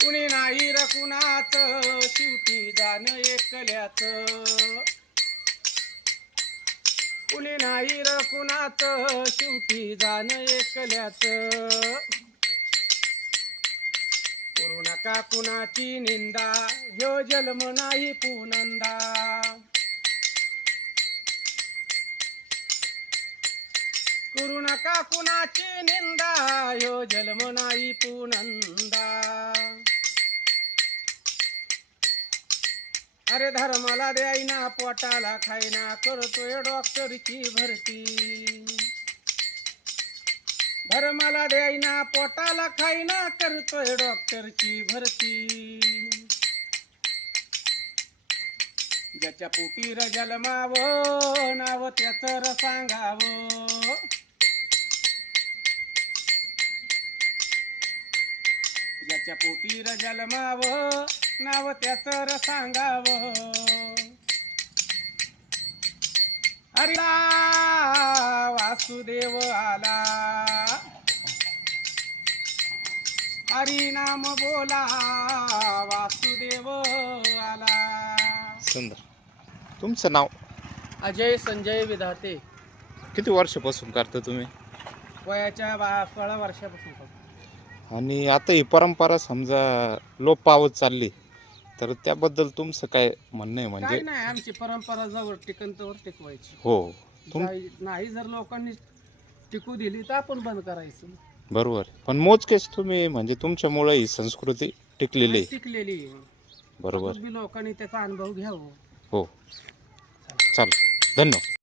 कुणी नाही र कुणाच शेवटी जाण एकल्याच कुणी नाही र कुणाच शेवटी जाण एकल्याच करू नका कुणाची निंदा ह्यो जन्म नाही पुनंदा करू नका कुणाची निंदा ह्यो जन्म नाही पुनंदा अरे धर्माला द्यायना पोटाला खायना करतोय डॉक्टरची भरती धर्माला द्यायना पोटाला खायना करतोय डॉक्टरची भरती ज्याच्या पोटी र जन्मावं नाव त्याचं र सांगावं ज्याच्या पोटी र जन्मावं नाव त्याचं र सांगावं हरी वासुदेव आला हरी नाम बोला वासुदेव आला. सुंदर. तुमचं नाव? अजय संजय विधाते. किती वर्षापासून करता तुम्ही? वयाच्या 16 वर्षापासून करतो. आणि आता ही परंपरा समजा लोप पावत चालली तर त्याबद्दल तुमचं काय म्हणणं आहे? म्हणजे काय नाही, आमची परंपरा जवळ टिकंतवर टिकवायची. हो. नाही जर लोकांनी टिकू दिली तर आपण बंद करायचं. बरोबर. पण मोजकेच तुम्ही म्हणजे तुमच्यामुळे ही संस्कृती टिकलेली आहे. टिकलेली. बरोबर. लोकांनी त्याचा अनुभव घ्यावा. हो. चालेल. धन्यवाद.